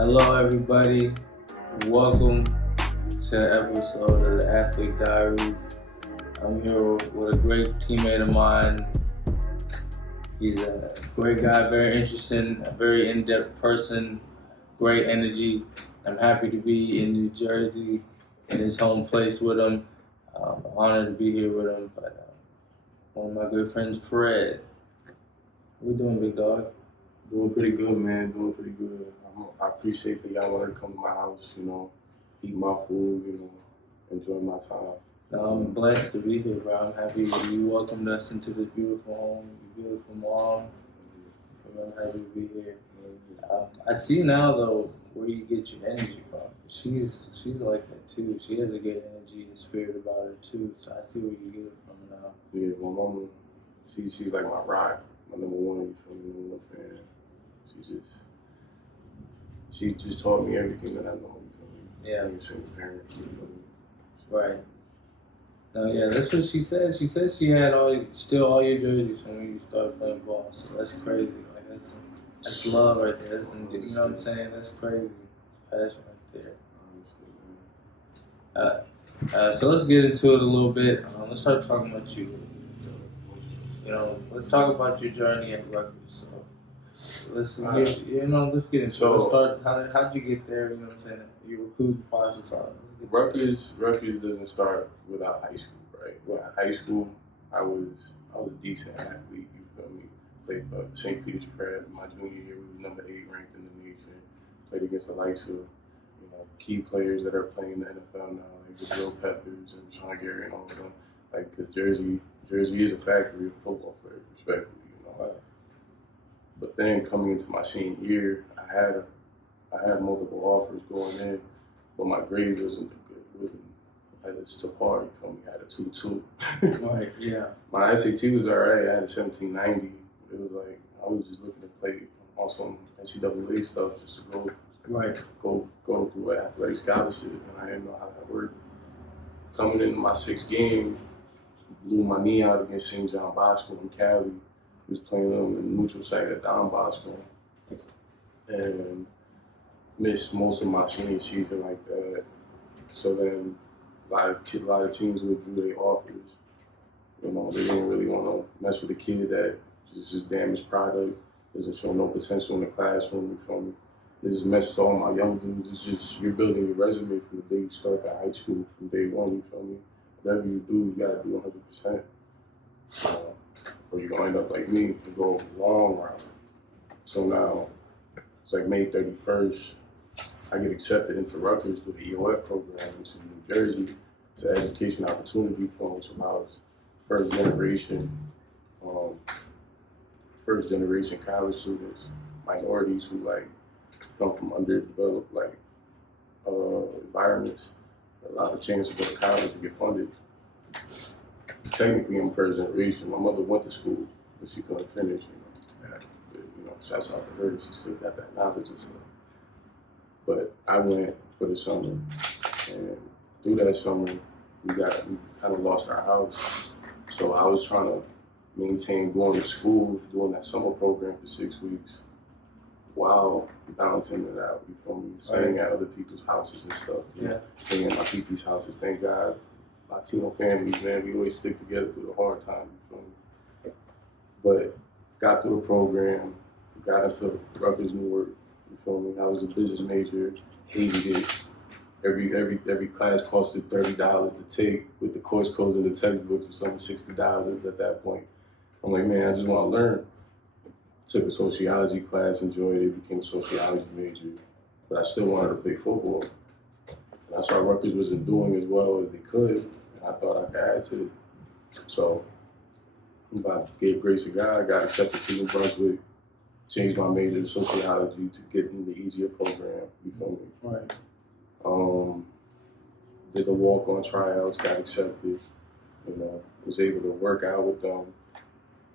Hello, everybody. Welcome to an episode of the Athlete Diaries. I'm here with a great teammate of mine. He's a great guy, very interesting, a very in-depth person, great energy. I'm happy to be in New Jersey, in his home place with him. I'm honored to be here with him. But one of my good friends, Fred. What you doing, big dog? Doing pretty good, man. Doing pretty good. I appreciate that y'all wanted to come to my house, eat my food, enjoy my time. I'm blessed to be here, bro. I'm happy you welcomed us into this beautiful home, your beautiful mom. I'm happy to be here. I see now, though, where you get your energy from. She's like that, too. She has a good energy and spirit about her, too. So I see where you get it from now. Yeah, my mama, she's like my rock, my number one fan. She just taught me everything that I know. Yeah. Every single parent. Right. No, yeah, that's what she said. She said she had all your jerseys from when you started playing ball. So that's crazy. Like that's love right there. That's, you know what I'm saying? That's crazy. Passion right there. So let's get into it a little bit. Let's start talking about you. So, let's talk about your journey at Rutgers. So let's get into it. Let's start. How'd you get there? You know what I'm saying? Your recruiting process. Rutgers doesn't start without high school, right? Well, high school, I was a decent athlete. You feel me? Played for St. Peter's Prep. My junior year, we were number 8 ranked in the nation. Played against the likes of key players that are playing in the NFL now, like the Joe Peppers and Sean Gary and all of them. Like, because Jersey is a factory of football players, respectfully, Right. But then coming into my senior year, I had multiple offers going in, but my grade wasn't good. It's too hard. You feel me? I had a 2.2. Right. Yeah. My SAT was alright. I had a 1790. It was like I was just looking to play on some NCAA stuff just to go through an athletic scholarship, and I didn't know how that worked. Coming into my 6th game, blew my knee out against St. John Bosco in Cali. He was playing them in the neutral site at Don Bosco, and missed most of my senior season like that. So then a lot of teams withdrew their offers. They didn't really want to mess with a kid that just damaged product, doesn't show no potential in the classroom. You feel me? This is a message to all my young dudes. It's just you're building your resume from the day you start at high school, from day one. You feel me? Whatever you do, you gotta do 100%. Or you're gonna end up like me and go a long route. So now it's like May 31st. I get accepted into Rutgers through the EOF program into New Jersey. It's an education opportunity for us. So I was first generation college students, minorities who come from underdeveloped environments. A lot of chance to go to college and get funded. Technically, I'm first generation. My mother went to school, but she couldn't finish. Shouts out to her. She still got that knowledge and stuff. But I went for the summer, and through that summer, we kind of lost our house. So I was trying to maintain going to school, doing that summer program for 6 weeks, while balancing it out. You feel me? Staying at other people's houses and stuff. Yeah. Staying at my PT's houses. Thank God, Latino families, man, we always stick together through the hard time. You feel me? But got through the program, got into Rutgers, Newark. You feel me? I was a business major, hated it. Every class costed $30 to take, with the course codes and the textbooks or something $60 at that point. I'm like, man, I just want to learn. Took a sociology class, enjoyed it, became a sociology major, but I still wanted to play football. And I saw Rutgers wasn't doing as well as they could, and I thought I could add to it. So, by the grace of God, I got accepted to New Brunswick. Changed my major to sociology to get in the easier program, you feel me? Right. Did the walk-on tryouts, got accepted, was able to work out with them.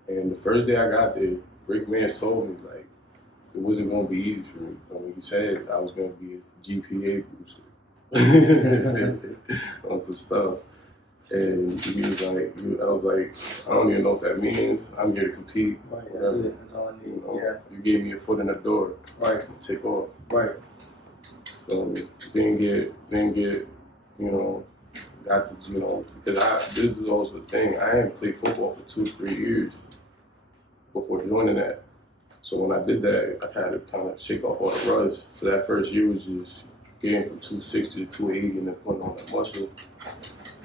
And the first day I got there, Rick Mance told me, it wasn't going to be easy for me. He said I was going to be a GPA booster on some stuff. And he was like, I was like, I don't even know what that means. I'm here to compete. Right, that's it. That's all I need. You gave me a foot in the door. Right. Take off. Right. So didn't get, you know, got to, you know, because this was also the thing. I hadn't played football for 2-3 years before joining that. So when I did that, I had to kind of shake off all the rust. So that first year was just getting from 260 to 280 and then putting on that muscle.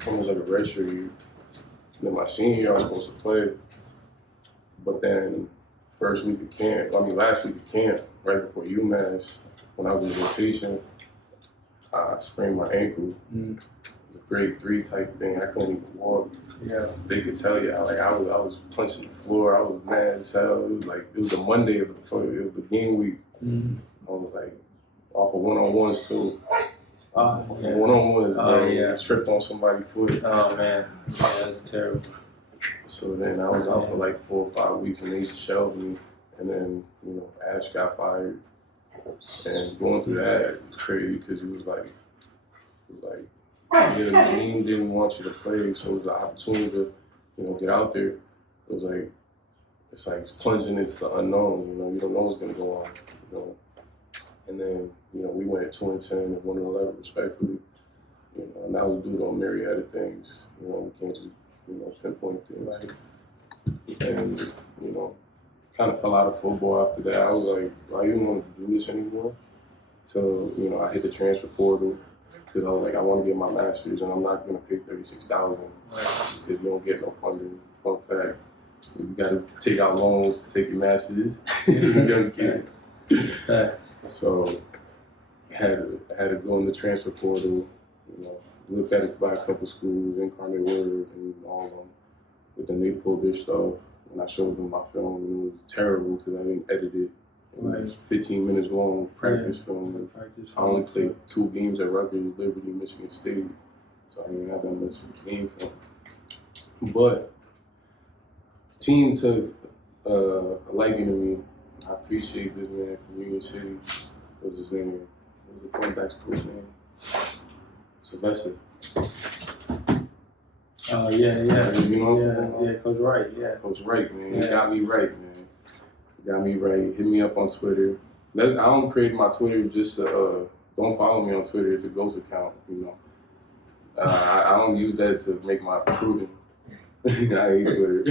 Almost like a redshirt year. And then my senior year, I was supposed to play. But then last week of camp, right before UMass, when I was in rotation, I sprained my ankle. It was a grade 3 type thing. I couldn't even walk. Yeah. They could tell you, like I was punching the floor. I was mad as hell. It was the Monday of the game week. I was like off of one-on-ones too. One-on-ones, bro. Yeah. Tripped on somebody's foot. Oh man, yeah, that's terrible. So then I was out for like 4 or 5 weeks, and they just shelved me. And then, you know, Ash got fired, and going through that was crazy because it was like, yeah, the team didn't want you to play, so it was an opportunity to, you know, get out there. It's like plunging into the unknown. You know, you don't know what's gonna go on. You know, and then, you know, we went 2-10 and 1-11 respectfully. You know, and that was due to a myriad of things. You know, we can't just, you know, pinpoint things. Right. And, you know, kind of fell out of football after that. I was like, why you don't want to do this anymore? So, you know, I hit the transfer portal because I was like, I want to get my master's and I'm not going to pay $36,000 because you don't get no funding. Fun fact, you got to take out loans to take your master's. Young kids. So I had to go in the transfer portal, you know, look at it by a couple schools, Incarnate Word and all of them. But then they pulled their stuff and I showed them my film and it was terrible because I didn't edit it. It was 15 minutes long practice film. I only played 2 games at Rutgers, Liberty, Michigan State. So I didn't have that much game film. But the team took a liking to me. I appreciate this man from Union City. What was his name? What was the quarterback's coach name? Sylvester. Yeah. You know what I'm saying? Yeah, Coach Wright, yeah. Coach Wright, man. He got me right, man. He got me right. Hit me up on Twitter. I don't create my Twitter just to, don't follow me on Twitter. It's a ghost account, you know. I don't use that to make my recruiting. I hate Twitter.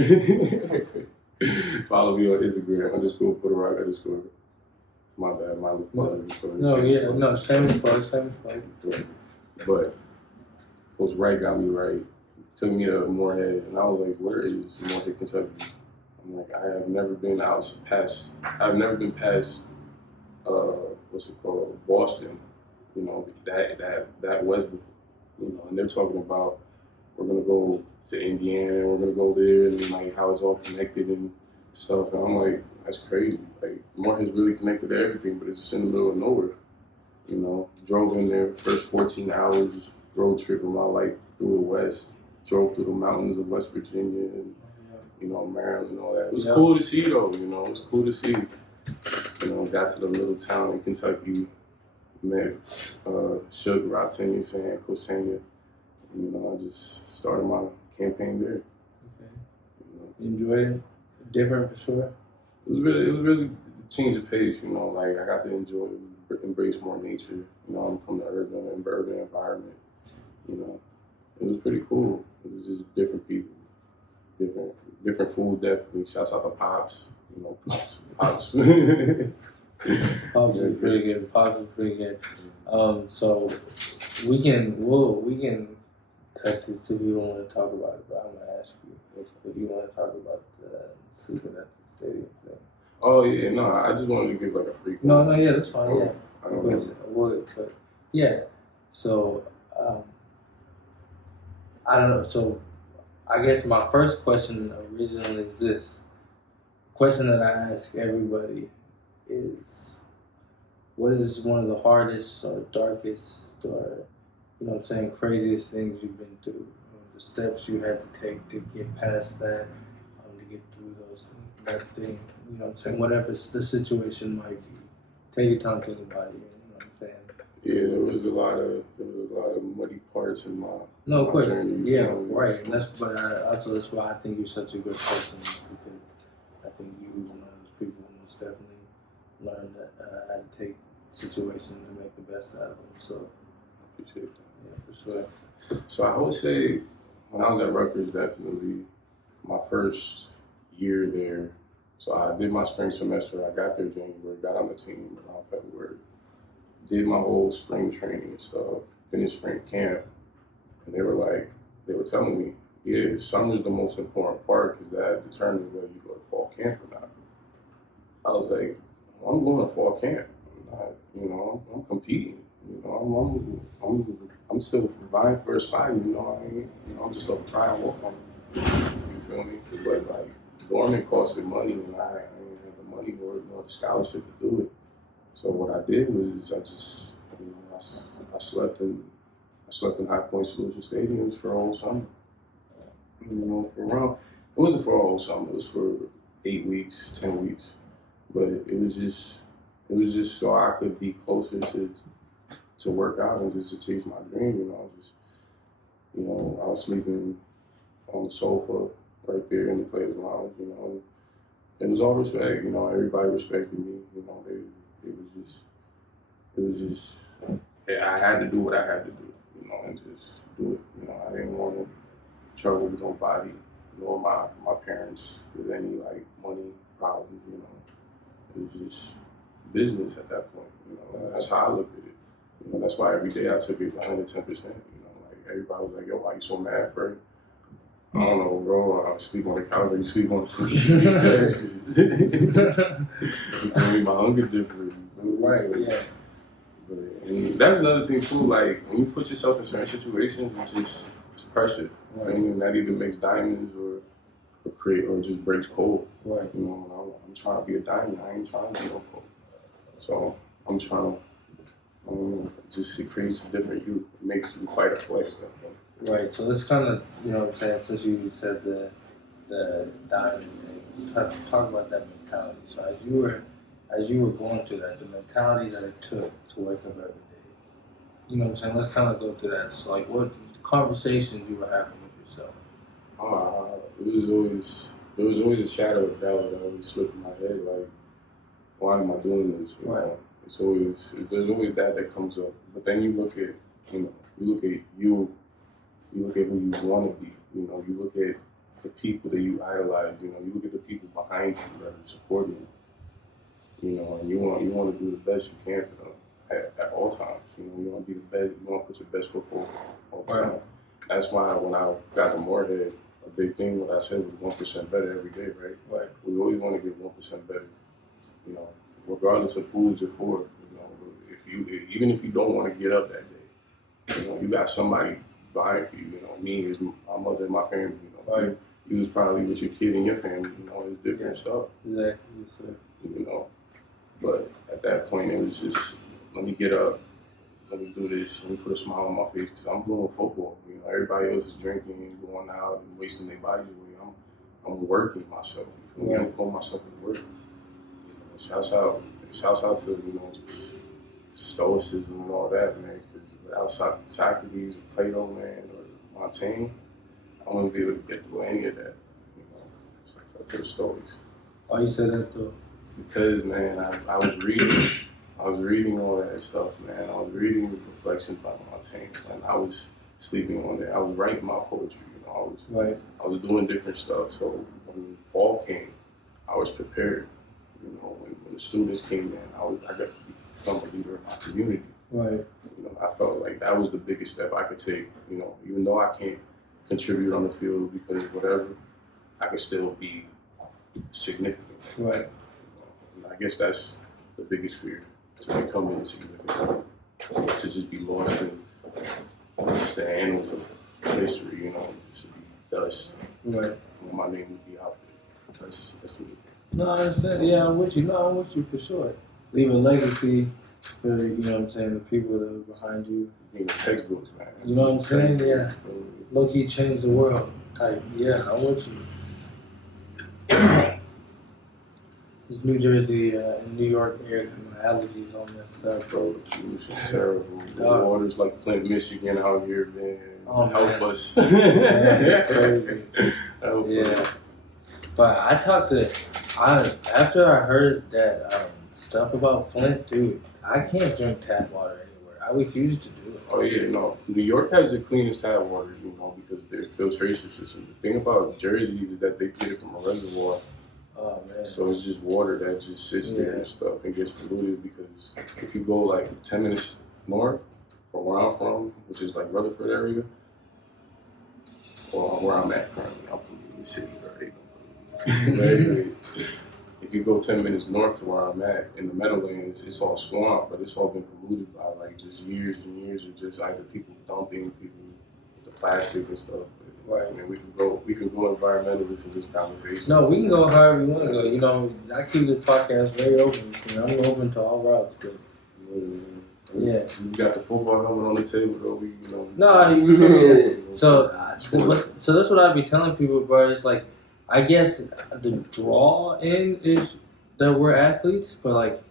Follow me on Instagram, _PuertoRock_. My bad, my same spot. But Coach Wright got me right. Took me to Moorhead, and I was like, where is Moorhead, Kentucky? I'm like, I've never been past, Boston, you know, that west before, you know, and they're talking about, we're gonna go to Indiana, we're gonna go there, and like how it's all connected and stuff, and I'm like, that's crazy. Like, Moorhead's really connected to everything, but it's just in the middle of nowhere, you know. Drove in there, first 14 hours, road trip of my life through the west. Drove through the mountains of West Virginia and, you know, Maryland and all that. It was cool to see, though, you know. It was cool to see. You know, got to the little town in Kentucky, met Suge, Rob Tanya, Coach Tanya. You know, I just started my campaign there. Okay. You know, enjoyed it? Different for sure? It was really change of pace, you know. Like, I got to embrace more nature. You know, I'm from the urban environment, you know. It was pretty cool. It was just different people, different food, definitely. Shouts out to Pops, you know, Pops. Pops is pretty good. Pops is pretty good. So we can cut this if you don't want to talk about it, but I'm gonna ask you if you want to talk about the sleeping at the stadium thing. Oh yeah, no, I just wanted to give like a brief. No, yeah, that's fine. Yeah, I don't know. But yeah, so. I don't know. So, I guess my first question originally is this. Question that I ask everybody is, what is one of the hardest or darkest or, you know what I'm saying, craziest things you've been through? The steps you had to take to get past that, to get through that thing, you know what I'm saying? Whatever the situation might be. Take your time thinking about it, you know what I'm saying? Yeah, there was a lot of muddy parts in my No, of course, journey, yeah, right. And that's why I think you're such a good person, because I think you're one of those people who most definitely learned how to take situations and make the best out of them. So I appreciate that. Yeah, for sure. So I would say when I was at Rutgers, definitely my first year there. So I did my spring semester. I got there January, got on the team around February. Did my whole spring training and stuff, finished spring camp. And they were telling me, yeah, summer's the most important part because that determines whether you go to fall camp or not. I was like, well, I'm going to fall camp. I'm competing. I'm still vying for a spot. I'm just gonna try and walk on it. You feel me? But like dormant costed money, and I didn't have the money or the scholarship to do it. So what I did was I just, I slept in High Point Solution Stadiums for a whole summer. It wasn't for a whole summer. It was for 8 weeks, 10 weeks. But it was just so I could be closer to work out and just to chase my dream. I was sleeping on the sofa right there in the players' lounge. It was all respect. Everybody respected me. I had to do what I had to do. And just do it. I didn't want to trouble with nobody, nor my parents with any like money problems. It was just business at that point. That's how I looked at it. That's why every day I took it 110%. Everybody was like, "Yo, why you so mad, Freddie?" I don't know, bro. I sleep on the couch, or you sleep on the fucking couch. My hunger different. Right, yeah. And that's another thing too. Like when you put yourself in certain situations, it's pressure. Right. And that either makes diamonds or just breaks cold. Right. I'm trying to be a diamond. I ain't trying to be no cold. So I'm trying to it creates a different you. It makes you fight or flight. Right. So this kind of, since you said the diamond thing, let's talk about that mentality. So as you were going through that, the mentality that it took to wake up every day. Let's kind of go through that. So what conversations you were having with yourself? There was always a shadow of doubt that always slipped in my head. Like, why am I doing this? There's always that comes up. But then you look at you look at who you want to be. You look at the people that you idolize. You look at the people behind you that are supporting you. And you want to do the best you can for them at all times. You want to be the best. You want to put your best foot forward all the time. That's why when I got to Moorhead, a big thing what I said was 1% better every day, right? Right. We always want to get 1% better. Regardless of who it's for. Even if you don't want to get up that day, you got somebody vying for you. Me is my mother and my family. Right. You was probably with your kid and your family. It's different stuff. Exactly. But at that point, it was just let me get up, let me do this, let me put a smile on my face because I'm doing football. Everybody else is drinking and going out and wasting their bodies away. I'm working myself. I'm putting myself to work. Shouts out to stoicism and all that, man. Because without Socrates or Plato, man, or Montaigne, I wouldn't be able to get through any of that. Shouts out to the Stoics. Why you said that though? Because man, I was reading all that stuff, man. I was reading Reflections by Montaigne, and I was sleeping on that. I was writing my poetry, I was doing different stuff. So when fall came, I was prepared. When the students came in, I got to become a leader in my community. Right. I felt like that was the biggest step I could take. Even though I can't contribute on the field because whatever, I could still be significant. Right. And I guess that's the biggest fear, to become insignificant, to just be lost in just the annals of history, just to be dust. Right. My name would be out there. That's me. No, I understand. Yeah, I'm with you. No, I'm with you for sure. Leave a legacy for, the people that are behind you. Textbooks, man. You know what I'm saying? Yeah. Low-key change the world type. Yeah, I'm with you. This New Jersey and New York area, allergies on that stuff. Bro, the juice is terrible. The water's like Flint, Michigan out here, man. Help us. Man, crazy. Help us. But after I heard that stuff about Flint, dude. I can't drink tap water anywhere. I refuse to do it. Oh yeah, no. New York has the cleanest tap water, because of their filtration system. The thing about Jersey is that they get it from a reservoir. Oh man. So it's just water that just sits there and stuff and gets polluted, because if you go like 10 minutes north from where I'm from, which is like Rutherford area, or where I'm at currently, I'm from the city, right? But anyway, if you go 10 minutes north to where I'm at, in the Meadowlands, it's all swamp, but it's all been polluted by like just years and years of just either people dumping, people with the plastic and stuff. Right. I mean, we can go environmentalists in this conversation. No, we can go however you want to go. I keep the podcast very open. I'm open to all routes, but yeah. You got the football helmet on the table, though. No, you so that's what I be telling people, bro. It's like, I guess the draw in is that we're athletes, but like,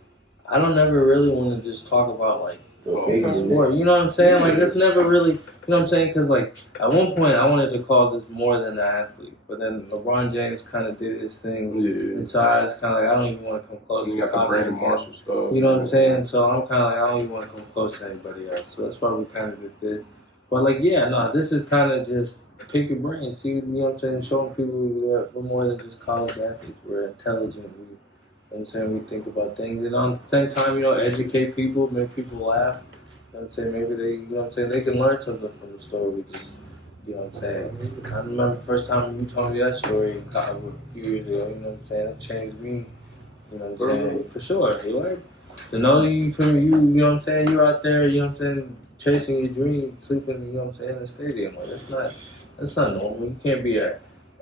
I don't ever really want to just talk about like the big sport. You know what I'm saying? Like, that's never really, you know what I'm saying? Because like, at one point I wanted to call this more than an athlete, but then LeBron James kind of did his thing, and so I was kind of like, I don't even want to come close. You got the Brandon Marshall stuff. You know what I'm saying? So I'm kind of like, I don't even want to come close to anybody else. So that's why we kind of did this. But like, yeah, no, this is kind of just pick your brain, see, you know what I'm saying? Showing people we're more than just college athletes. We're intelligent. You know what I'm saying? We think about things, and on the same time, educate people, make people laugh. You know what I'm saying? Maybe they can learn something from the story we just, you know what I'm saying? I remember the first time you told me that story in college a few years ago. You know what I'm saying? It changed me. You know what I'm saying? For sure. You know, to know you from you know what I'm saying? You're out there. You know what I'm saying? Chasing your dream, sleeping, you know what I'm saying, in the stadium. Like, that's not normal. You can't be an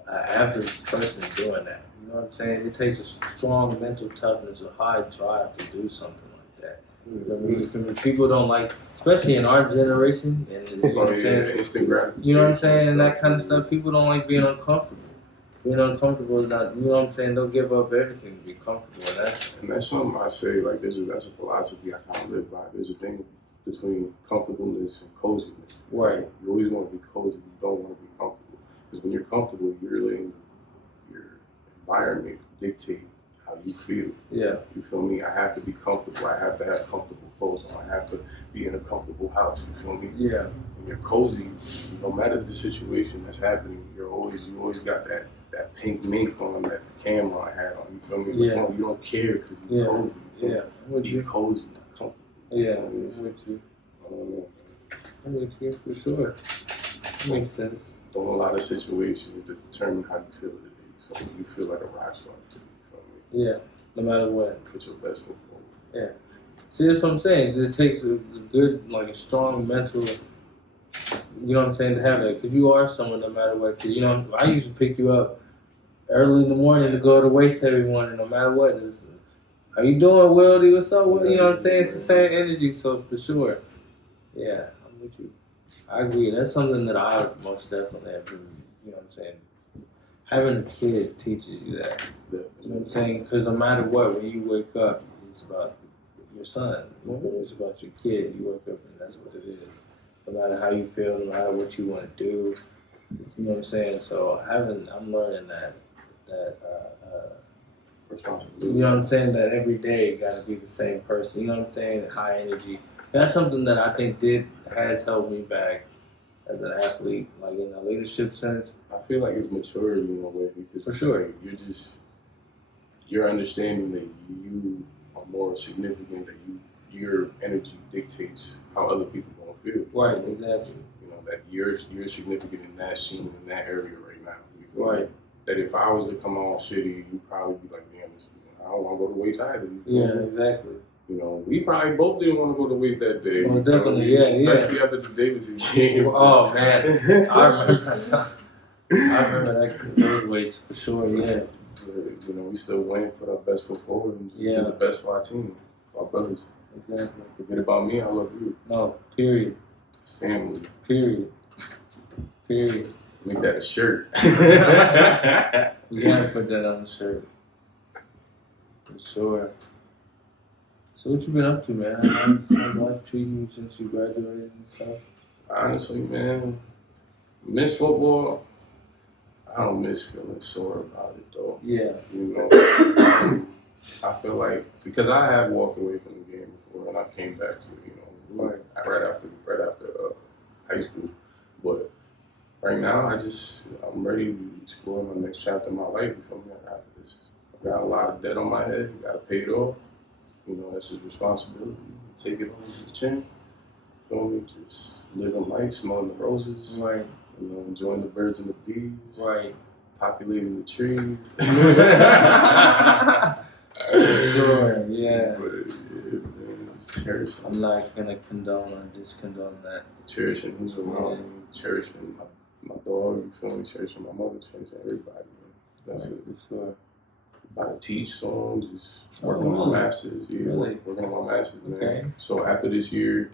average person doing that. You know what I'm saying? It takes a strong mental toughness, a high drive to do something like that. Mm-hmm. People don't like, especially in our generation, and you know what I'm saying? Instagram. You know what I'm saying? And that kind of stuff. People don't like being uncomfortable. Being uncomfortable is not, you know what I'm saying? They'll give up everything to be comfortable. And that's something I say, like, that's a philosophy I kind of live by. There's a thing between comfortableness and coziness. Right. You always want to be cozy. You don't want to be comfortable. Because when you're comfortable, you're letting your environment dictate how you feel. Yeah. You feel me? I have to be comfortable. I have to have comfortable clothes on. I have to be in a comfortable house. You feel me? Yeah. When you're cozy, no matter the situation that's happening, you always got that pink mink on, that camera hat on. You feel me? Yeah. You don't care because you're cozy. Yeah. Be cozy, not comfortable. Yeah, I'm with you. I'm with you for sure. That makes sense. Don't a lot of situations to determine how you feel today. So you feel like a rock star today. Yeah, no matter what. Put your best foot forward. Yeah. See, that's what I'm saying. It takes a good, like a strong mental, you know what I'm saying, to have that. Because you are someone no matter what. Cause, I used to pick you up early in the morning to go to weights every morning, no matter what. How you doing, Wildy? What's up? You know what I'm saying? It's the same energy, so for sure. Yeah, I'm with you. I agree. That's something that I most definitely have been, you know what I'm saying? Having a kid teaches you that. You know what I'm saying? Because no matter what, when you wake up, it's about your son. It's about your kid. You wake up and that's what it is. No matter how you feel, no matter what you want to do. You know what I'm saying? So I'm learning that you know what I'm saying, that every day you gotta be the same person. You know what I'm saying? High energy. That's something that I think has held me back as an athlete, like in a leadership sense. I feel like it's maturity in a way, because for sure you're understanding that you are more significant, that your energy dictates how other people gonna feel. Right, exactly. That you're significant in that scene, in that area right now. Right. That if I was to come on shitty, you'd probably be like, damn, I don't want to go to Waste either. Yeah, exactly. We probably both didn't want to go to Waste that day. Most definitely, Especially after the Davidson game. Oh, man. I remember those weights for sure, yeah. We still waiting for our best foot forward and do the best for our team, our brothers. Exactly. Forget about me, I love you. No, period. It's family. Period. Make that a shirt. You gotta put that on the shirt. For sure. So what you been up to, man? How's life treating you since you graduated and stuff? Honestly, man, miss football. I don't miss feeling sore about it though. Yeah. I feel like because I had walked away from the game before and I came back to Right. right after high school, but right now I'm ready to explore my next chapter in my life. From after this, I got a lot of debt on my head. Got to pay it off. That's his responsibility. Take it on the chin. Feel me? Just living life, smelling the roses. Right. Enjoying the birds and the bees. Right. Populating the trees. Sure, yeah. Cherishing. I'm not gonna condone or discondone that. Cherishing who's around me, cherishing my dog, you feel me? Cherishing my mother, cherishing everybody, man. That's it. For sure. About to teach songs, just working on my masters. Yeah, really? Working on my masters, man. Okay. So after this year,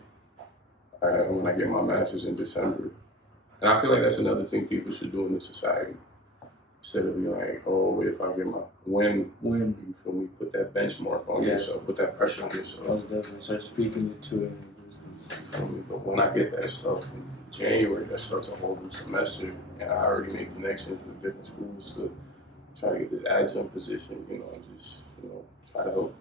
when I get my masters in December, and I feel like that's another thing people should do in this society. Instead of being like, oh, if I get my when you feel me, put that benchmark on yourself, put that pressure on yourself. I was definitely start speaking it to in existence. You feel me? But when I get that stuff in January, that starts a whole new semester, and I already made connections with different schools to try to get this adjunct position, and just try to help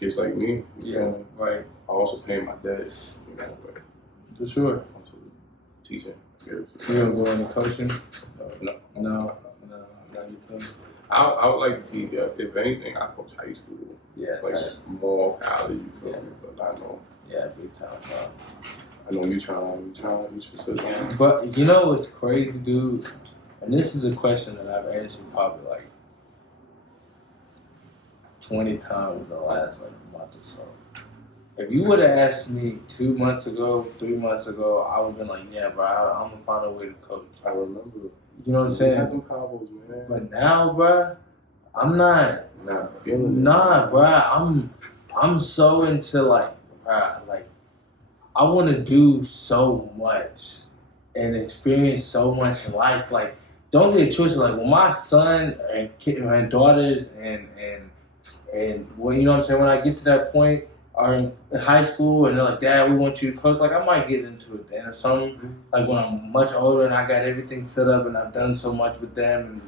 kids like me. You know? Right. I also pay my debt, but for sure. Also teaching. You don't go into coaching? No, you can. I would like to teach. If anything, I coach high school. Yeah. Like small college, you feel me? But I know. Yeah, big time. I know you trying. But you know what's crazy, dude? And this is a question that I've answered probably like 20 times in the last month or so. If you would have asked me 2 months ago, 3 months ago, I would have been like, yeah, bro, I'm going to find a way to coach. I remember. You know what I'm saying? Them combos, man. But now, bro, I'm not feeling it. Nah, bro, I'm so into bro, I want to do so much and experience so much in life. Like, don't get twisted. Like, when my son and daughters and when, you know what I'm saying, when I get to that point, are in high school and they're like, Dad, we want you to coach. Like, I might get into it then or something. Like, when I'm much older and I got everything set up and I've done so much with them.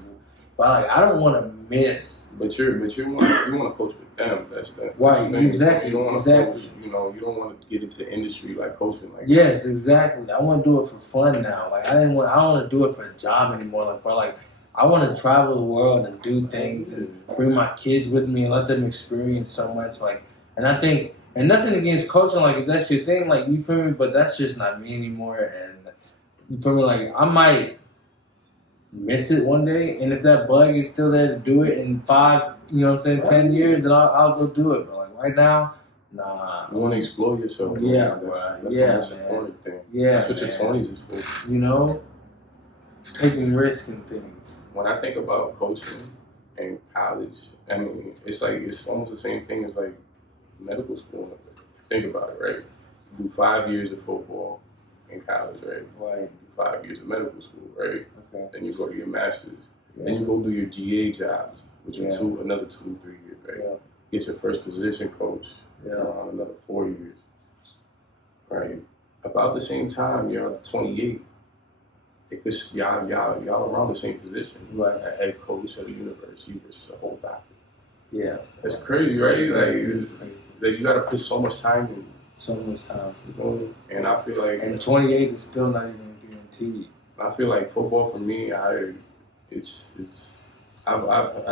But I don't want to miss. But you want to coach with them. That's the right. Thing. Exactly. You don't want to coach. You don't want to get into industry like coaching. Like yes, exactly. I want to do it for fun now. Like, I don't want to do it for a job anymore. Like, bro, I want to travel the world and do things and bring my kids with me and let them experience so much. Like, and I think. And nothing against coaching, like, if that's your thing, like, you feel me? But that's just not me anymore. And you feel me? Like, I might miss it one day. And if that bug is still there to do it in 5, 10 years, then I'll go do it. But, like, right now, nah. You want to explore yourself. Yeah, that's the most important thing. Yeah, that's what your 20s is for. Taking risks and things. When I think about coaching and college, I mean, it's almost the same thing as, like, medical school. Think about it, right? You do 5 years of football in college, right? Right. You do 5 years of medical school, right? Okay. Then you go to your master's. Yeah. Then you go do your GA jobs, which are another 2 to 3 years, right? Yeah. Get your first position coach around another 4 years, right? About the same time, you're 28. Because y'all around the same position, right? A head coach at a university versus a whole doctor. Yeah, that's crazy, right? Like you gotta put so much time in. So much time. And I feel like. And 28 is still not even guaranteed. I feel like football for me, I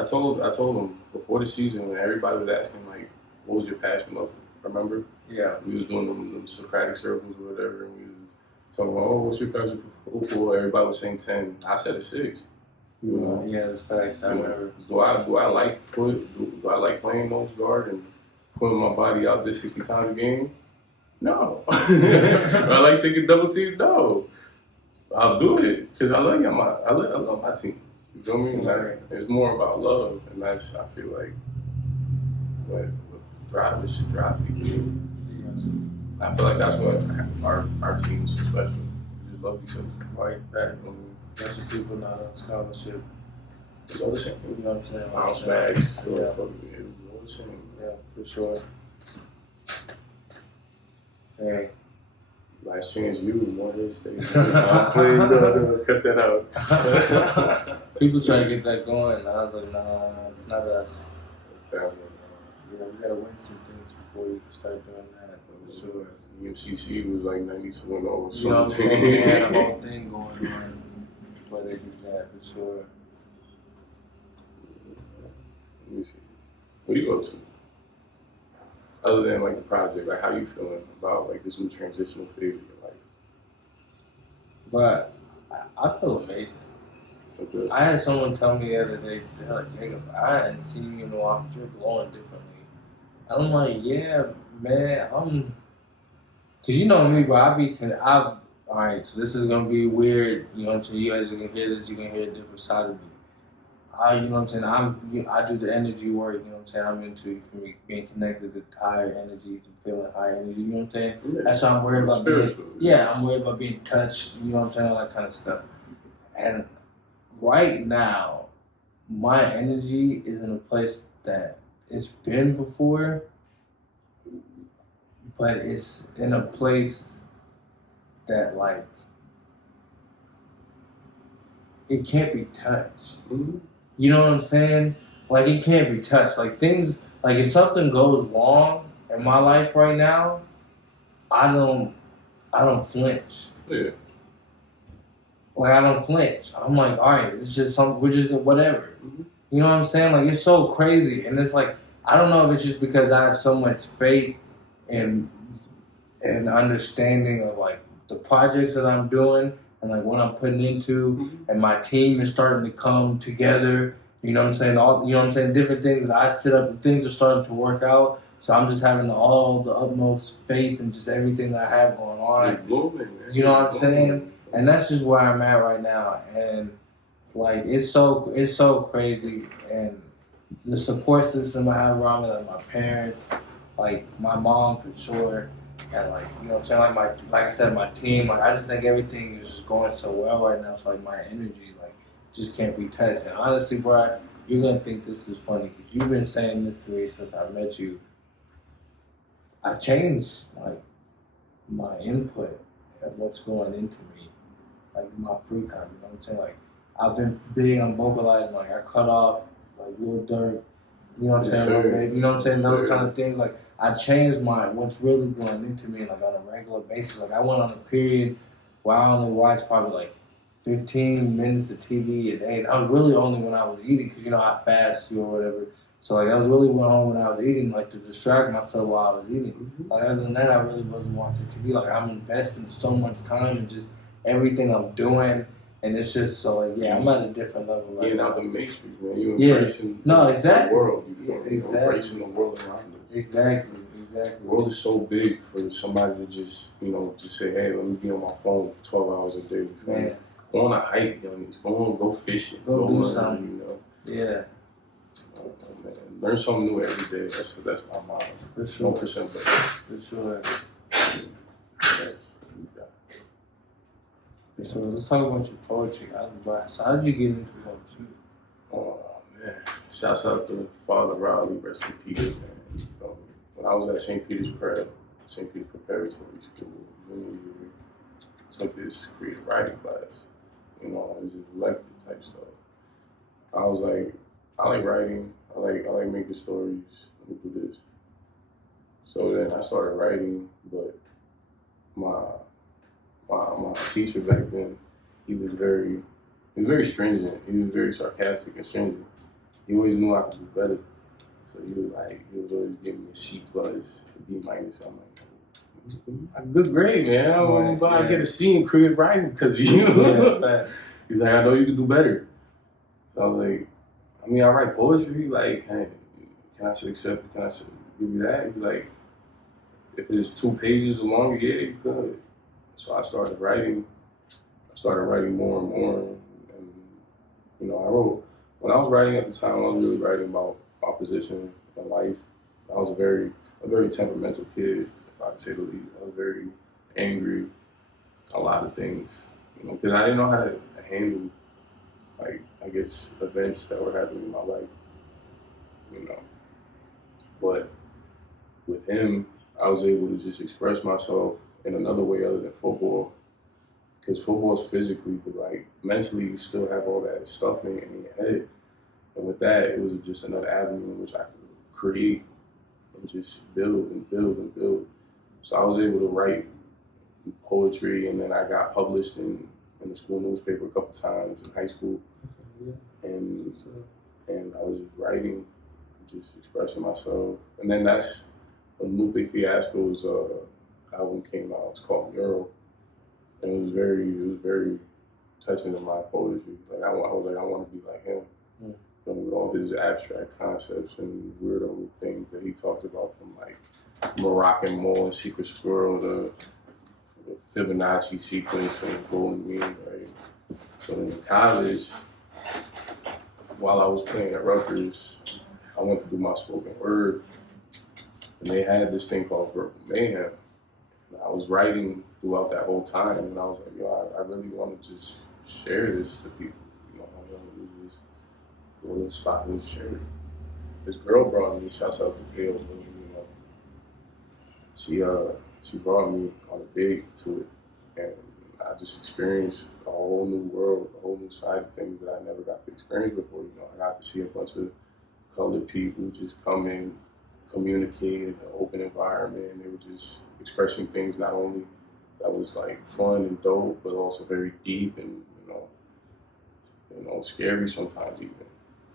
told them before the season when everybody was asking like, what was your passion level? Remember? Yeah. We was doing them Socratic circles or whatever, and we was talking about, oh, what's your passion for football? Everybody was saying 10. I said a 6. Yeah, that's facts. I remember. Do I like playing nose guard and putting my body out there 60 times a game? No. Do I like taking double teams? No. I'll do it because I love I love my team. You feel me? Like, it's more about love, and that's I feel like what should drive people. Yes. I feel like that's what our team is so special. We just love each other. Right. That's what people not on scholarship. It's all the same. You know what I'm saying? Bounce bags. Yeah. All the same. Yeah, for sure. Hey. Last chance you, more his thing. I'm playing, cut that out. People try to get that going, and I was like, nah, it's not us. that. Yeah, we gotta win some things before we can start doing that. For sure. UMCC was like 92 and 0. You know what I'm saying? They had a whole thing going on before they did that, for sure. Let me see. What do you go to? Other than like the project, like how you feeling about like this new transitional phase of your life? But I feel amazing. Okay. I had someone tell me the other day, they're like, Jacob, I hadn't seen you in a while, but you're glowing differently. I'm like, yeah, man, cause you know me, bro. All right. So this is gonna be weird. You know what I'm saying? You guys are gonna hear this. You're gonna hear a different side of me. You know what I'm saying? I do the energy work. You know what I'm saying? I'm into, for me, being connected to higher energy, to feeling high energy. You know what I'm saying? Yeah. That's why I'm worried about spiritual. I'm worried about being touched. You know what I'm saying? All that kind of stuff. And right now, my energy is in a place that it's been before, but it's in a place that, like, it can't be touched. Mm-hmm. You know what I'm saying? Like, it can't be touched. Like, things, like, if something goes wrong in my life right now, I don't flinch. Yeah. Like, I don't flinch. I'm like, all right, it's just we're just whatever. Mm-hmm. You know what I'm saying? Like, it's so crazy. And it's like, I don't know if it's just because I have so much faith and understanding of, like, the projects that I'm doing and, like, what I'm putting into, and my team is starting to come together. You know what I'm saying? You know what I'm saying? Different things that I set up, and things are starting to work out. So I'm just having all the utmost faith and just everything that I have going on. You know what I'm saying? And that's just where I'm at right now. And, like, it's so crazy. And the support system I have around me, like my parents, like my mom for sure, and, like, you know what I'm saying, like I said, my team, like, I just think everything is just going so well right now. So, like, my energy, like, just can't be touched. And honestly, bro, you're gonna think this is funny because you've been saying this to me since I met you. I changed, like, my input and what's going into me, like, in my free time. You know what I'm saying? Like, I've been big on vocalizing. Like, I cut off, like, Lil Durk. You know what I'm saying? Sure. You know what I'm saying? Those Sure. kind of things. Like, I changed what's really going into me, like, on a regular basis. Like, I went on a period where I only watched probably, like, 15 minutes of TV a day. And that was really only when I was eating, because, you know, I fast or whatever. So, like, that was really when I was eating, like, to distract myself while I was eating. Mm-hmm. Like, other than that, I really wasn't watching TV. Like, I'm investing so much time in just everything I'm doing. And it's just so, like, yeah, I'm at a different level right Getting now. out the matrix, man. You embracing the world. You feel me? Exactly. Embracing the world around us. Exactly. The world is so big for somebody to just, you know, just say, hey, let me be on my phone 12 hours a day. Man. Go on a hike, youngies. Go fishing. Go do run, something. You know. Yeah. Man. Learn something new every day. That's my motto. For sure. 1% better. For sure. So let's talk about your poetry. So how did you get into poetry? Oh, man. Shouts out to Father Riley, rest in peace, man. When I was at St. Peter's Preparatory School, took this creative writing class. You know, it was just lecture type stuff. I was like, I like writing. I like making stories. Let me do this. So then I started writing, but my teacher back then, he was very stringent. He was very sarcastic and stringent. He always knew I could do better. So he was always giving me a C plus, a B minus. I'm like, good grade, man. I'm about to get a C in creative writing because of you. Yeah, he's like, I know you can do better. So I was like, I mean, I write poetry. Like, can I accept it? Can I give you that? He's like, if it's 2 pages or longer, yeah, you could. So I started writing. More and more. And you know, when I was writing at the time, I was really writing about my position in life. I was a very temperamental kid, if I can say the least. I was very angry, a lot of things, you know, because I didn't know how to handle, like, I guess, events that were happening in my life, you know. But with him, I was able to just express myself in another way other than football. Because football's physically, but, like, mentally, you still have all that stuff in your head. And with that, it was just another avenue in which I could create and just build and build and build. So I was able to write poetry, and then I got published in the school newspaper a couple times in high school. And I was just writing, just expressing myself. And then that's when Lupe Fiasco's album came out. It's called Mural. And it was very touching to my poetry. Like I was like, I want to be like him. With all his abstract concepts and weirdo things that he talked about, from like Moroccan Mole and Secret Squirrel to the Fibonacci sequence and Golden Mean, right? So in college, while I was playing at Rutgers, I went to do my spoken word, and they had this thing called Verbal Mayhem. And I was writing throughout that whole time, and I was like, yo, I really want to just share this to people. You know, I want to just go to the spot and share it. This girl brought me, shouts out to Kale, you know, she brought me on a date to it, and I just experienced a whole new world, a whole new side of things that I never got to experience before. You know, I got to see a bunch of colored people just come in, communicate in an open environment, and they were just expressing things not only that was like fun and dope, but also very deep and you know, scary sometimes even.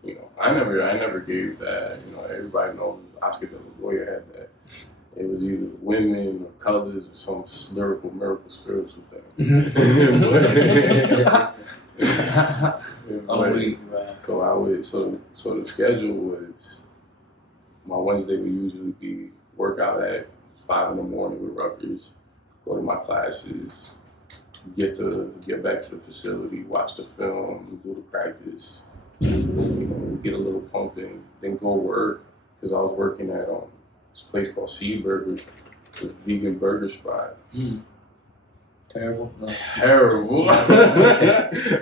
You know, I never gave that. You know, everybody knows Oscar De La Hoya had that. It was either women or colors or some lyrical, miracle, spiritual thing. So the schedule was, my Wednesday would usually be workout at 5 in the morning with Rutgers, go to my classes, get back to the facility, watch the film, do the practice, you know, get a little pumping, then go work, because I was working at this place called Seed Burgers, a vegan burger spot. Terrible? No. Terrible.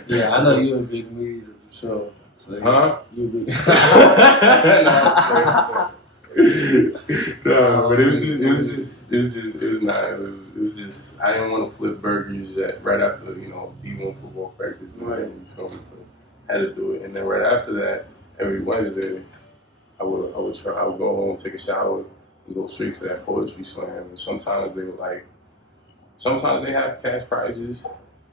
Yeah, I know you're a big meat eater for sure. So, huh? You a big No, but it was just, I didn't want to flip burgers right after, you know, D1 football practice. Right. You feel me? But had to do it. And then right after that, every Wednesday, I would go home, take a shower, and go straight to that poetry slam. And sometimes they have cash prizes,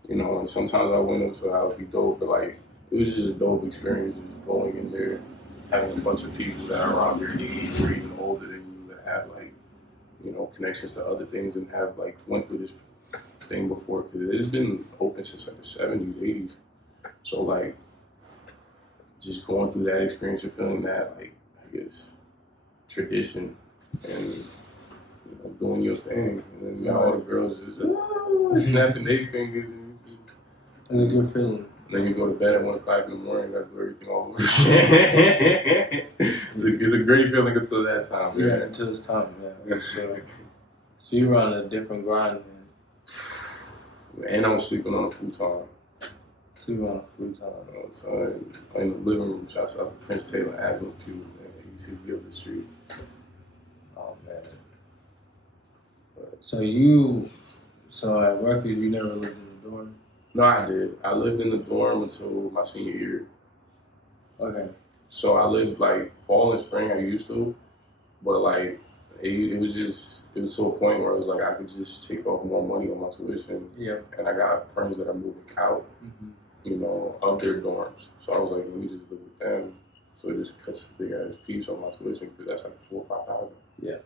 you know, and sometimes I win them, so that would be dope. But like, it was just a dope experience, just going in there, having a bunch of people that are around your age or even older than you that have like, you know, connections to other things and have like went through this thing before, because it has been open since like the 70s, 80s. So like, just going through that experience and feeling that, like, I guess, tradition and, you know, doing your thing. And then all the girls just snapping their fingers. And it's a good feeling. And then you go to bed at 1 o'clock in the morning, got to do everything all over again. It's a great feeling until that time. Yeah, until it's time, yeah. So you're on a different grind, man. And I was sleeping on a futon. Sleeping on a futon. So in the living room, shouts out to Prince Taylor Avenue, man. You see Gilbert Street. Oh, man. So at Rutgers, you never lived in the dorm? No, I did. I lived in the dorm until my senior year. Okay. So I lived like fall and spring, I used to, but like it was to a point where it was like I could just take off more money on my tuition. Yeah. And I got friends that are moving out, you know, of their dorms. So I was like, let me just live with them. So it just cuts a big ass piece on my tuition, because that's like $4,000 or $5,000. Yeah.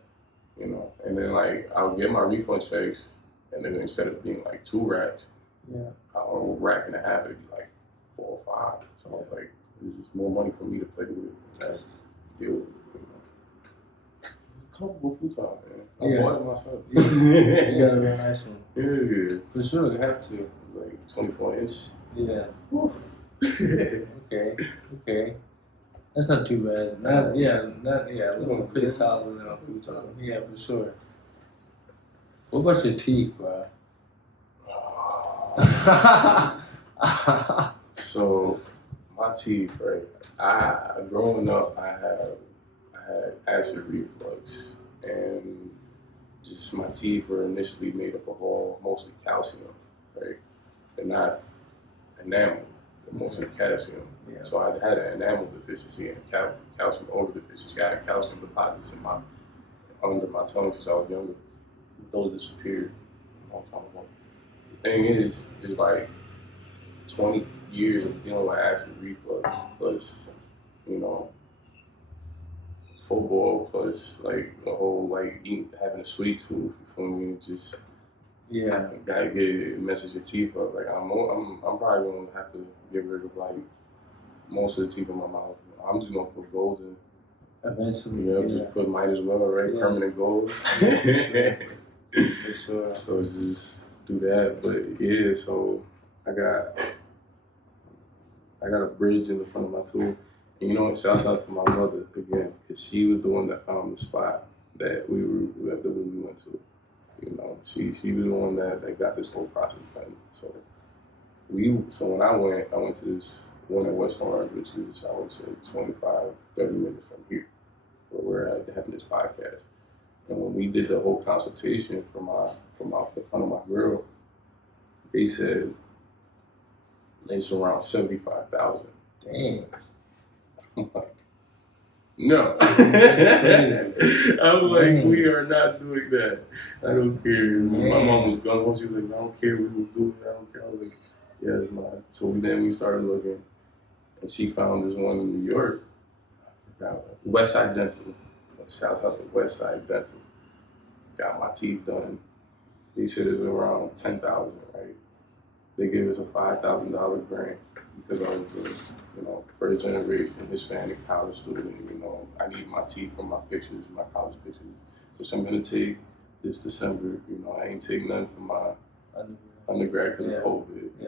You know, and then like I'll get my refund checks, and then instead of being like 2 racks, a rack and a half, it'd be like 4 or 5. So I was like, it was just more money for me to play with. Just deal with, you know. Comfortable futon, man. I bought it myself. You got a real nice one. Yeah. For sure, you have to. It was like 24 inch. Yeah. Okay. That's not too bad. Looking pretty solid on a futon. Yeah, for sure. What about your teeth, bro? So my teeth, right? Growing up, I had acid reflux, and just my teeth were initially made up of mostly calcium, right? They're not enamel. mostly calcium. Yeah. So I had an enamel deficiency and calcium overdeficiency. I had calcium deposits under my tongue since I was younger. Those disappeared a long time ago. The thing is like 20 years of dealing with acid reflux plus, you know, football plus like the whole like having a sweet tooth. You feel me? Just gotta get it, messes your teeth up. Like I'm probably gonna have to get rid of like most of the teeth in my mouth. I'm just gonna put gold in. Eventually, just put might as well, right? Permanent gold. For sure. So just do that. But yeah, so I got a bridge in the front of my tooth. And you know what? Shouts out to my mother again, because she was the one that found the spot that we went to. You know, she was the one that got this whole process done. So when I went to this one in West Orange, which is I would say 25, 30 minutes from here, where we're having this podcast. And when we did the whole consultation from the front of my grill, they said it's around 75,000. Dang. I'm like, no. I was like, we are not doing that. I don't care. My mom was gone. She was like, I don't care. We will do it. I don't care. I was like, yeah, it's mine. So then we started looking, and she found this one in New York. I forgot. Westside Dental. Shouts out to Westside Dental. Got my teeth done. They said it was around 10,000, right? They gave us a $5,000 grant because I was first generation Hispanic college student. You know, I need my teeth for my pictures, my college pictures, which I'm gonna take this December. You know, I ain't take none for my undergrad because of COVID. I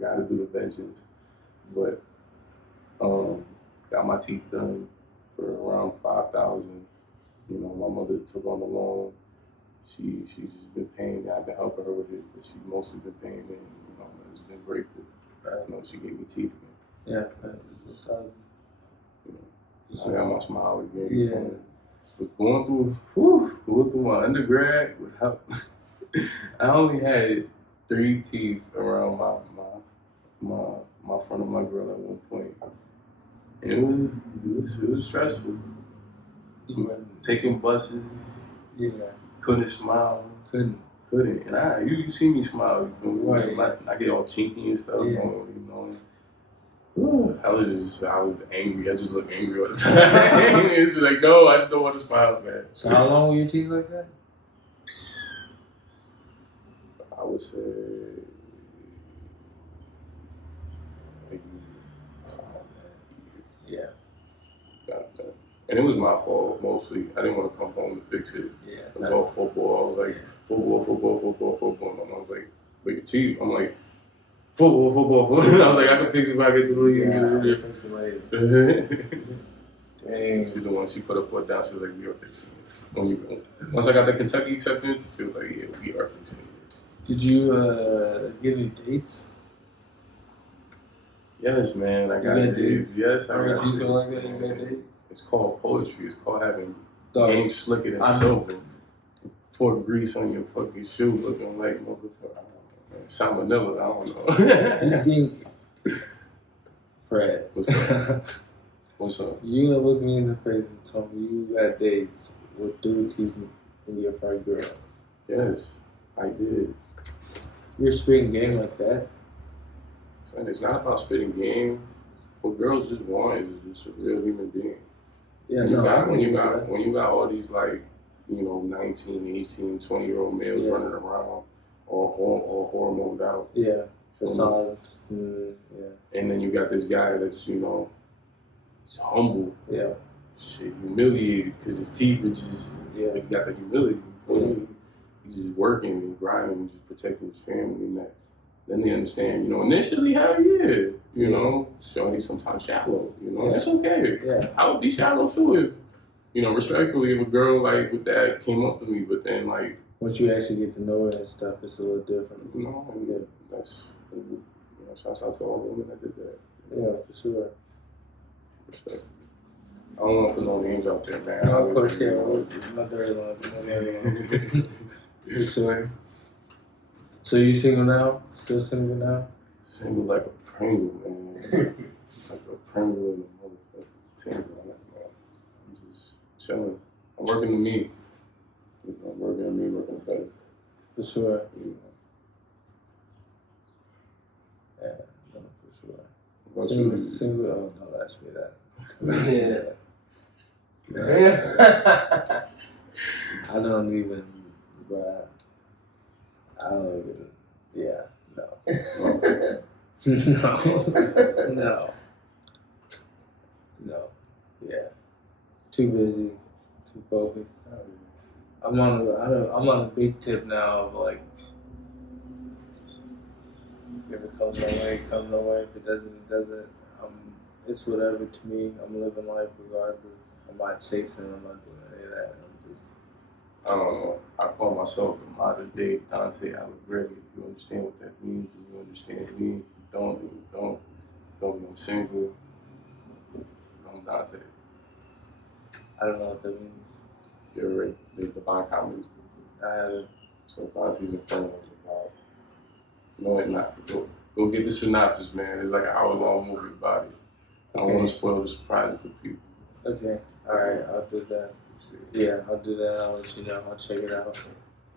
gotta do the vengeance, but got my teeth done for around 5,000. You know, my mother took on the loan. She's just been paying. I've been helping her with it, but she's mostly been paying it. You know, it's been grateful. You know, she gave me teeth again. Yeah, I got my smile again. Yeah. But going through my undergrad would help. I only had 3 teeth around my front of my grill at one point. And it was stressful. Taking buses. Yeah. Couldn't smile. Couldn't. And you see me smile, you feel me? Right. I get all chinky and stuff, you know. I was angry. I just look angry all the time. It's like, no, I just don't want to smile, man. So how long were your teeth like that? I would say yeah. And it was my fault mostly. I didn't want to come home to fix it. Yeah. It was all football. I was like, football. And my mom was like, but your teeth. I'm like, football. I was like, I can fix it when I get to the league. Yeah, fix it later. Dang. She's the one. She put her foot down. She was like, we are fixing it. Once I got the Kentucky acceptance, she was like, yeah, we are fixing it. Did you get any dates? Yes, man. I got dates. Yes, I got dates. Like that? You got dates? It's called poetry. It's called having game slicker than silver. Pour grease on your fucking shoe looking like motherfucker. Salmonella, I don't know. You think, Fred, What's up? You gonna look me in the face and tell me you got dates with 3 teeth in your front girl? Yes, I did. You're spitting game like that? And it's not about spitting game. What girls just want is just a real human being. Yeah, when you got all these like, 19, 18, 20-year-old males running around all hormoned out. Yeah. Facades. And then you got this guy that's, he's humble. Yeah. Shit, humiliated because his teeth are just, he got the humility. He's just working and grinding and just protecting his family and that. Then they understand, initially, hell yeah, shorty sometimes shallow, that's okay. Yeah. I would be shallow too if, respectfully, if a girl like with that came up to me, but then like. Once you actually get to know it and stuff, it's a little different. And that's, shouts out to all the women that did that. Yeah, for sure. Respect. I don't want to put no names out there, man. No, of course, not very long. For sure. So you single now? Still single now? Single like a Pringle, man. Like a Pringle and a motherfucking Tingle. I'm just chilling. I'm working to me. I'm working on me, working better. For sure. You know. Yeah, no, for sure. Single, oh, don't ask me that. Yeah. I don't even, bruh. I don't even, yeah, no. No, yeah. Too busy, too focused. I'm on a big tip now of like, if it comes my way, it comes my way. If it doesn't, it doesn't. It's whatever to me. I'm living life regardless. I'm not chasing. I'm not doing any of that. I'm just. I don't know. I call myself the modern day Dante Alighieri. If you understand what that means, then you understand me. If you don't, then you don't. Feel me? I'm single. I'm Dante. I don't know what that means. You ever read the Divine Comedies? I haven't. So Dante's Inferno is about. No, it's not. Go get the synopsis, man. It's like an hour-long movie about it. I don't want to spoil the surprise for people. Okay. All right. I'll do that. Yeah, I'll do that. I'll let you know. I'll check it out.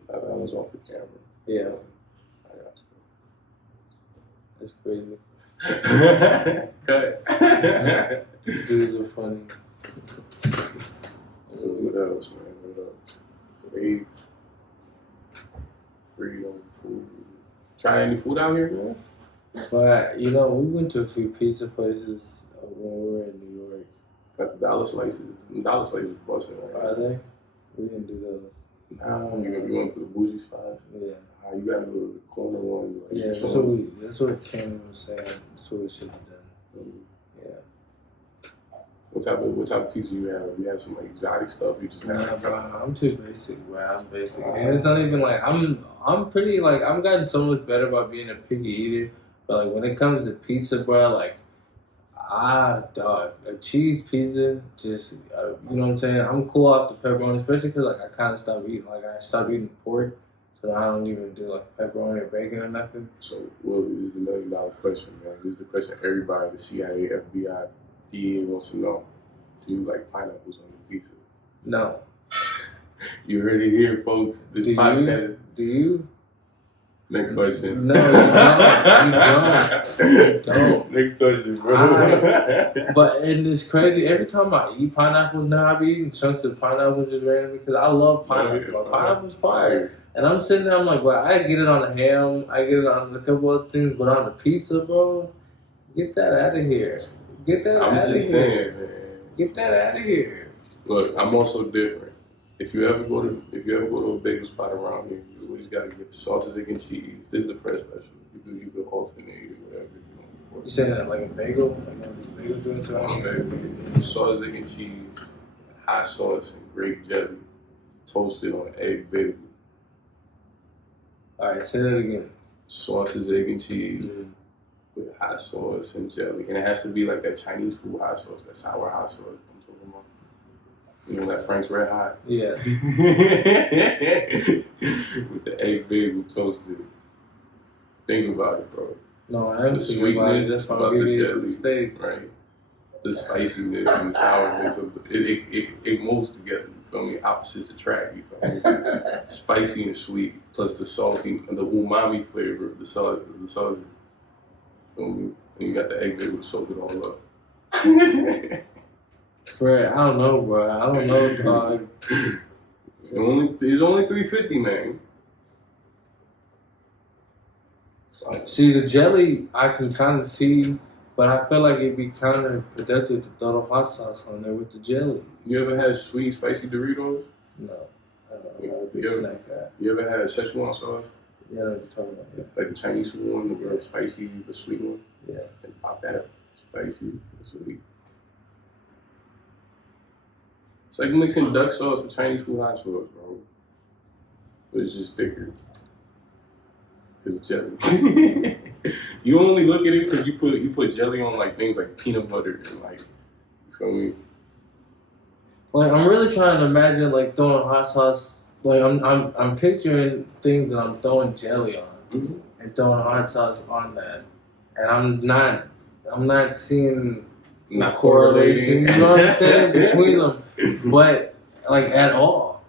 That was off the camera. Yeah. I got That's crazy. you. Cut. Dudes are funny. What else, man? What else? Faith, freedom, food. Try any food out here, man? But, you know, we went to a few pizza places when we were in New York. Got the dollar slices. The dollar slices busting, right? Are they? We didn't do those. Nah, you went for the bougie spots? Yeah. You gotta go to the corner ones. Like, yeah, that's what Cameron was saying. That's what we should have done. Yeah. What type of pizza you have? You have some like exotic stuff? You just have? Bro, I'm too basic, bro. I'm basic. And it's not even like, I'm pretty, like, I've gotten so much better about being a picky eater. But, like, when it comes to pizza, bro, like, dog, a cheese pizza, just, you know what I'm saying? I'm cool off the pepperoni, especially because, like, I kind of stopped eating, like, I stopped eating pork, so I don't even do, like, pepperoni or bacon or nothing. So, what is the $1 million question, man? This is the question everybody, the CIA, FBI, DEA wants to know. Do you like pineapples on your pizza? No. You heard it here, folks. This podcast. Do you? Next question. No, you don't. Next question, bro. But and it's crazy. Every time I eat pineapples now, I be eating chunks of pineapples just randomly because I love pineapple. Pineapple's fire. And I'm sitting there, I'm like, well, I get it on the ham, I get it on a couple other things, but on the pizza, bro, get that out of here. Get that out of here. I'm just saying, man. Get that out of here. Look, I'm also different. If you ever go to a bagel spot around here, you always gotta get the sausage, egg, and cheese. This is the fresh special. You could alternate it, whatever you want. You saying that like a bagel? Like one of these bagel joints around here? Sausage, egg, and cheese, hot sauce, and grape jelly, toasted on egg bagel. Alright, say that again. Sausage, egg, and cheese with hot sauce and jelly. And it has to be like that Chinese food hot sauce, that sour hot sauce I'm talking about. You know that Frank's Red Hot? Yeah. With the egg bagel toasted. Think about it, bro. No, I am the thinking about it. That's about the jelly, steak. right? The spiciness and the sourness of it moves together. You feel me? Opposites attract. You feel me? Spicy and sweet, plus the salty and the umami flavor of the sauce. You feel me? And you got the egg bagel to soak it all up. Bro, I don't know, bro. I don't know, dog. It's only $3.50, man. See, the jelly I can kind of see, but I feel like it'd be kind of productive to throw the hot sauce on there with the jelly. You ever had sweet, spicy Doritos? No. I don't know. Big snack guy. You ever had a Szechuan sauce? Yeah, I know what you're talking about. Yeah. Like the Chinese food one, the real spicy, the sweet one? Yeah. And pop that spicy, and sweet. It's like mixing duck sauce with Chinese food hot sauce, bro. But it's just thicker. Because it's jelly. You only look at it because you put jelly on like things like peanut butter and like, you feel me? Like I'm really trying to imagine like throwing hot sauce. Like I'm picturing things that I'm throwing jelly on and throwing hot sauce on that, and I'm not seeing Not correlation, you correlating. know what I'm saying, between them, but like at all.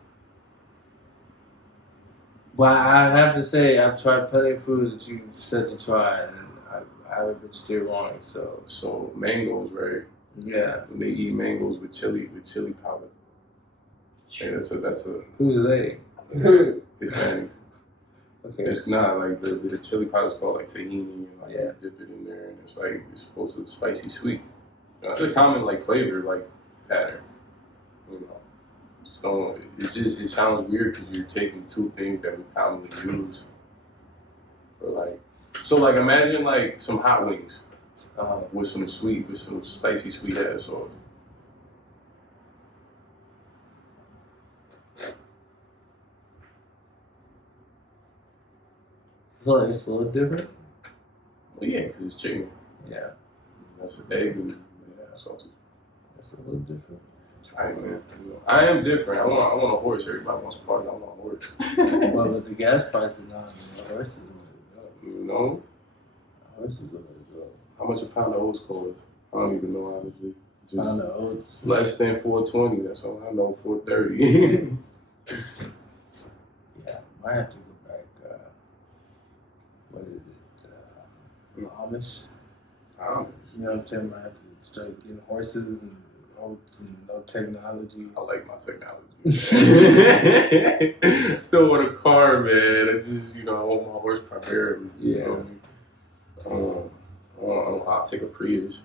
But I have to say, I've tried plenty of foods that you said to try, and I haven't been steered wrong. So mangoes, right? Yeah. When they eat mangoes with chili powder. Hey, that's a. Who's they? Hispanics. Okay. It's not like the chili powder is called like tahini, and like Yeah. you dip it in there, and it's like it's supposed to be spicy sweet. It's a common like flavor like pattern, you know. Just don't. It sounds weird because you're taking two things that we commonly use. For like, so like imagine like some hot wings with some spicy sweet ass sauce. I feel like it's a little different. Well, yeah, because it's chicken. Yeah. That's an egg and sausage. That's a little different. Right, man. I am different. I want a horse. Everybody wants a party. I want a horse. Well, but the gas price is not. The horse is the way to go. You know? The horse is the way to go. How much a pound of oats cost? I don't even know, honestly. Just Pound of oats. less than $4.20. That's all I know. $4.30. Yeah, I have to go back. What is it? Amish. You know what I'm saying? I have to start getting horses and oats and no technology. I like my technology. Still want a car, man. I just, I want my horse primarily. Yeah. I'll take a Prius.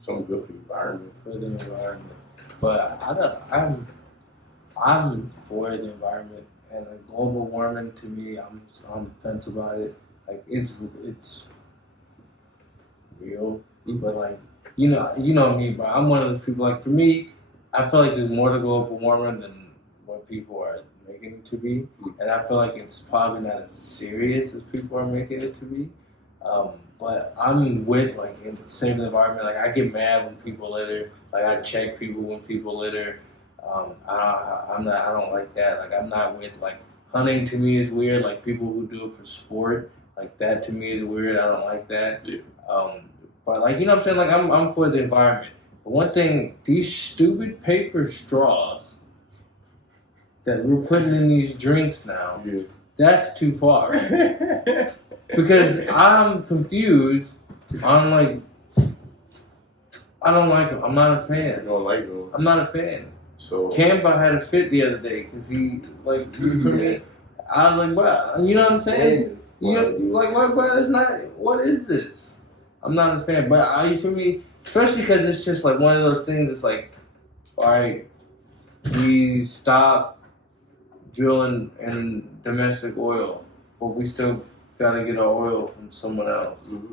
Something good for the environment. But I'm for the environment, and like global warming to me, I'm on the fence about it. Like it's real, but like you know me, bro. I'm one of those people. Like for me, I feel like there's more to global warming than what people are making it to be, and I feel like it's probably not as serious as people are making it to be. But I'm with like in saving the environment. Like I get mad when people litter. Like I check people when people litter. I don't like that. Like I'm not with like hunting. To me is weird. Like people who do it for sport. Like that to me is weird. I don't like that. Yeah. But like you know what I'm saying. Like I'm for the environment. But one thing, these stupid paper straws that we're putting in these drinks now. Yeah. That's too far. Because I'm confused. I'm like, I don't like him. I'm not a fan. You don't like him? I'm not a fan. So Campa had a fit the other day because he like you for me. I was like, bro, you know what I'm saying? Like, what, bro? It's not. What is this? I'm not a fan. But you for me, especially because it's just like one of those things. It's like, all right, we stop drilling in domestic oil, but we still gotta get our oil from someone else. Mm-hmm.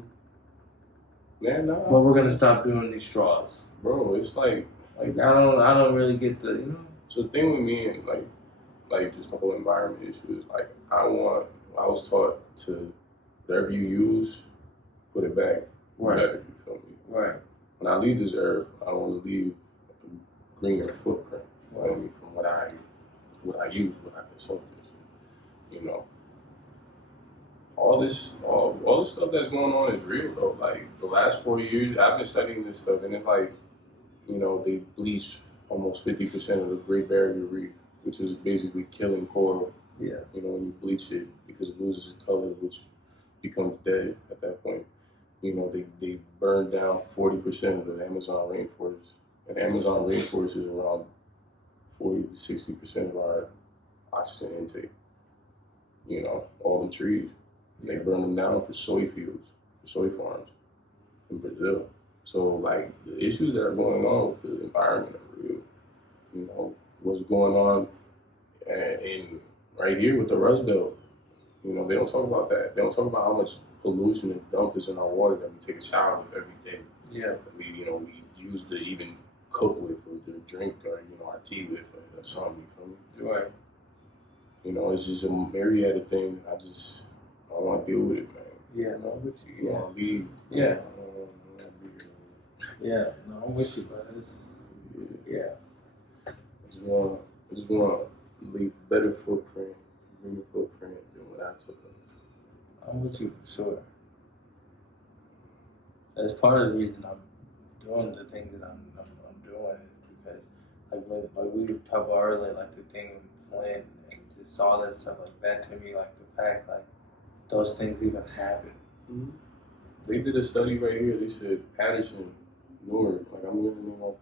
Yeah, no. But we're gonna stop doing these straws. Bro, it's like I don't really get the So the thing with me and like just the whole environment issue is like I was taught to whatever you use, put it back. Right. Better, you feel me? Right. When I leave this earth, I want to leave a greener footprint. Right. I mean, from what I use, what I consume. You know. All this stuff that's going on is real though. Like the last 4 years, I've been studying this stuff, and it's like, they bleached almost 50% of the Great Barrier Reef, which is basically killing coral. Yeah. When you bleach it because it loses its color, which becomes dead at that point. They burned down 40% of the Amazon rainforest, and the Amazon rainforest is around 40 to 60% of our oxygen intake. All the trees. They burn them down for soy fields, for soy farms in Brazil. So, like, the issues that are going on with the environment are real. What's going on in right here with the Rust Belt. They don't talk about that. They don't talk about how much pollution and dump is in our water that we take a shower with every day. Yeah. That we use to even cook with or to drink or, our tea with or something, you feel me? Right. It's just a myriad of things. I don't want to deal with it, man. Yeah, no, I'm with you. I want to leave. Yeah. Yeah, no, I'm with you, bro. I just want to leave better footprint, greener footprint than what I took. I'm with you, for sure. That's part of the reason I'm doing the things that I'm doing is because like we talked about earlier, like the thing in Flint and just all that stuff like that to me, like the fact like those things even happen. Mm-hmm. They did a study right here. They said Patterson, Newark, like I'm living in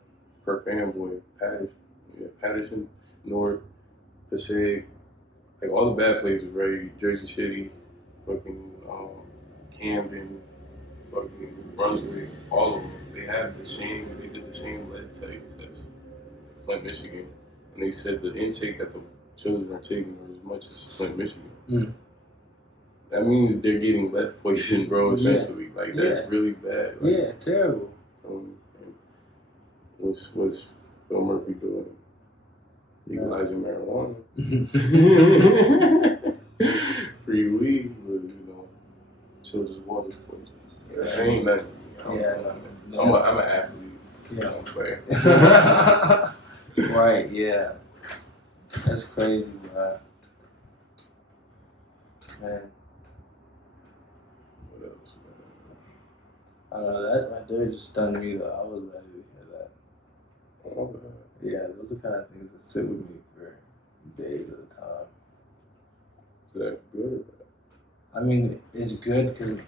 per fanboy, Patterson, Newark, Passaic, like all the bad places, right? Jersey City, fucking Camden, fucking Brunswick, all of them. They did the same lead test, Flint, Michigan, and they said the intake that the children are taking are as much as Flint, Michigan. Mm. That means they're getting lead poison, bro, essentially. Yeah. Like, that's really bad. Like, yeah, terrible. What's Phil Murphy doing? Legalizing marijuana. Free weed, but, children's water poison. I ain't nothing. I'm an athlete. Yeah. I don't play. Right, yeah. That's crazy, bro. Man. What else, man? I don't know, that right there just stunned me though. I was ready to hear that. Oh, man. Yeah, those are the kind of things that sit with me for days at a time. Is that good or bad? I mean, it's good because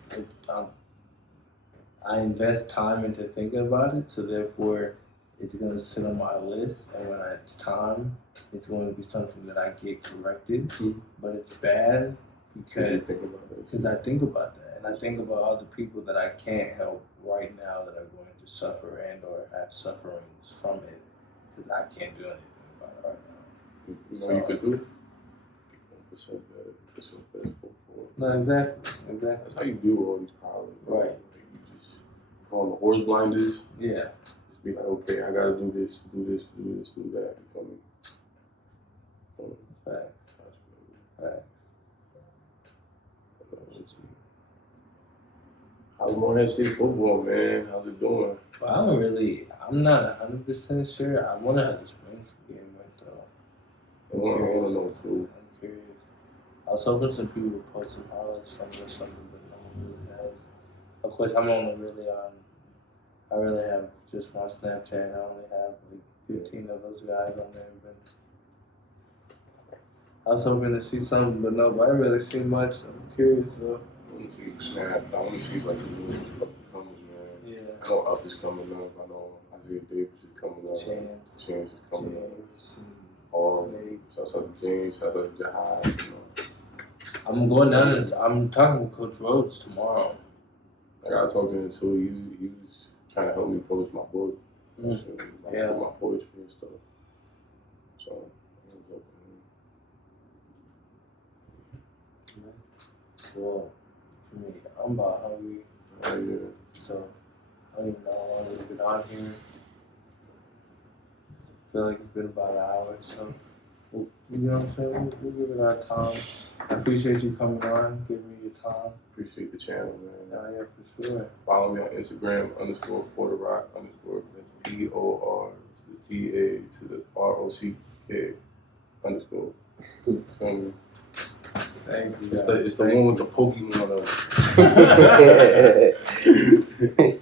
I invest time into thinking about it, so therefore it's going to sit on my list, and when it's time, it's going to be something that I get corrected. Mm-hmm. But it's bad because I think about that, and I think about all the people that I can't help right now that are going to suffer and or have sufferings from it, because I can't do anything about it right now. You know, you could do 1% better. No, exactly. That's how you do all these problems. Right. Like you just put on the horse blinders. Yeah. Just be like, okay, I gotta do this, do that. Facts. How's Morehead State football, man? How's it doing? Well, I'm not 100% sure. I wonder how the spring game went though. I want to know too. I'm curious. I was hoping some people would post some highlights from it or something, but no one really has. Of course, I'm only really I really have just my Snapchat. I only have like 15 of those guys on there, but I was hoping to see something, but no, I didn't really see much. I'm curious though. I want to see Snap. I want to see like the new up-and-comers, man. Yeah. I know Up is coming up. I know Isaiah Davis is coming up. Chance is coming up. Shouts out to James. Shouts out to Jahai. I'm going down and I'm talking to Coach Rhodes tomorrow. I gotta talk to him too. He was trying to help me publish my book. Mm. For my poetry and stuff. So well, for me, I'm about hungry. Oh, yeah. So I don't even know how long we've been on here. I feel like it's been about an hour, so you know what I'm saying? We'll give it our time. I appreciate you coming on, giving me your time. Appreciate the channel, man. Oh, yeah, for sure. Follow me on Instagram, _PorterRock, that's POR to the TA to the ROCK _. Feel me? Thank you. It's the one with the Pokemon on it.